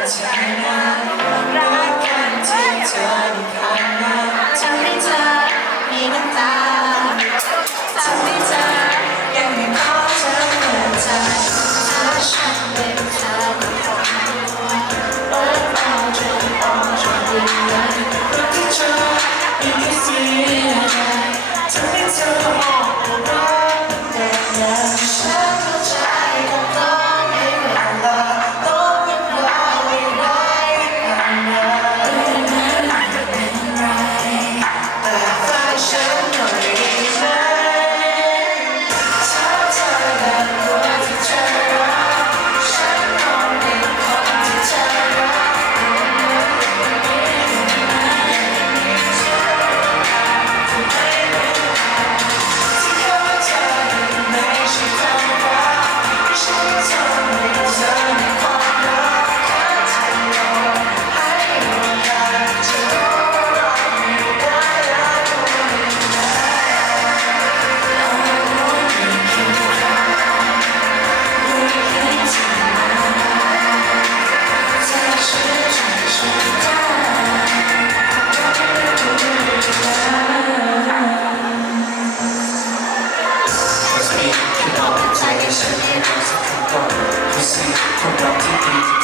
Yeah. สิค